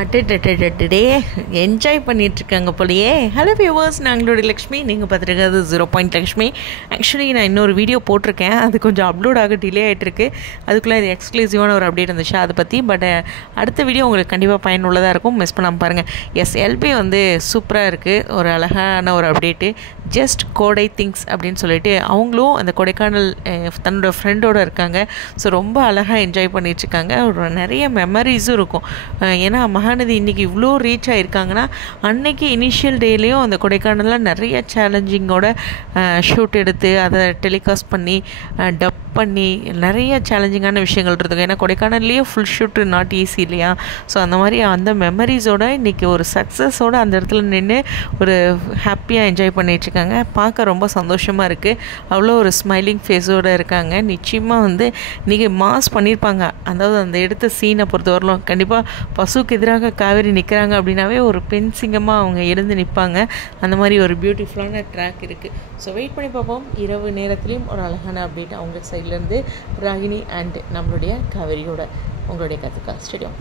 அட்டே enjoy பண்ணிகிட்ருக்காங்க போலையே. Hello viewers, நாங்களோட Lakshmi, நீங்கள் பார்த்துருக்காது 0 லக்ஷ்மி. ஆக்சுவலி நான் இன்னொரு வீடியோ போட்டிருக்கேன், அது கொஞ்சம் அப்லோட் ஆக டிலே ஆகிட்டுருக்கு. அதுக்குள்ளே இது எக்ஸ்க்ளூசிவான ஒரு அப்டேட் இருந்துச்சு அதை பற்றி. பட் அடுத்த வீடியோ உங்களுக்கு கண்டிப்பாக பயனுள்ளதாக இருக்கும், மிஸ் பண்ணாமல் பாருங்கள். எல்பி வந்து சூப்பராக இருக்குது, ஒரு அழகான ஒரு அப்டேட்டு. ஜஸ்ட் கோடை திங்ஸ் அப்படின்னு சொல்லிட்டு அவங்களும் அந்த கொடைக்கானல் தன்னோட ஃப்ரெண்டோடு இருக்காங்க. ஸோ ரொம்ப அழகாக என்ஜாய் பண்ணிட்டுருக்காங்க. ஒரு நிறைய மெமரிஸும் இருக்கும். ஏன்னா மகாநதி இன்றைக்கி இவ்வளோ ரீச் ஆகிருக்காங்கன்னா, அன்னைக்கு இனிஷியல் டேலேயும் அந்த கொடைக்கானலில் நிறைய சேலஞ்சிங்கோட ஷூட் எடுத்து அதை டெலிகாஸ்ட் பண்ணி டப் பண்ணி நிறைய சேலஞ்சிங்கான விஷயங்கள் இருக்குது. ஏன்னா கொடைக்கானல்லையே ஃபுல் ஷூட்டு நாட் ஈஸி இல்லையா. ஸோ அந்த மாதிரி அந்த மெமரிஸோட இன்றைக்கி ஒரு சக்ஸஸோடு அந்த இடத்துல நின்று ஒரு ஹாப்பியாக என்ஜாய் பண்ணிகிட்ருக்காங்க. பார்க்க ரொம்ப சந்தோஷமாக இருக்குது. அவ்வளோ ஒரு ஸ்மைலிங் ஃபேஸோடு இருக்காங்க. நிச்சயமாக வந்து இன்றைக்கி மாஸ் பண்ணியிருப்பாங்க. அதாவது அந்த எடுத்த சீனை பொறுத்த வரலாம் கண்டிப்பாக பசுக்கு எதிராக காவேரி நிற்கிறாங்க அப்படின்னாவே ஒரு பெண் சிங்கமாக அவங்க இருந்து நிற்பாங்க. அந்த மாதிரி ஒரு பியூட்டிஃபுல்லான ட்ராக் இருக்குது. ஸோ வெயிட் பண்ணி பார்ப்போம். இரவு நேரத்துலேயும் ஒரு அழகான அப்டேட் அவங்க சைட்லேருந்து ராகினி அண்ட் நம்மளுடைய காவேரியோட உங்களுடைய கருத்துக்கா ஸ்டேடியம்.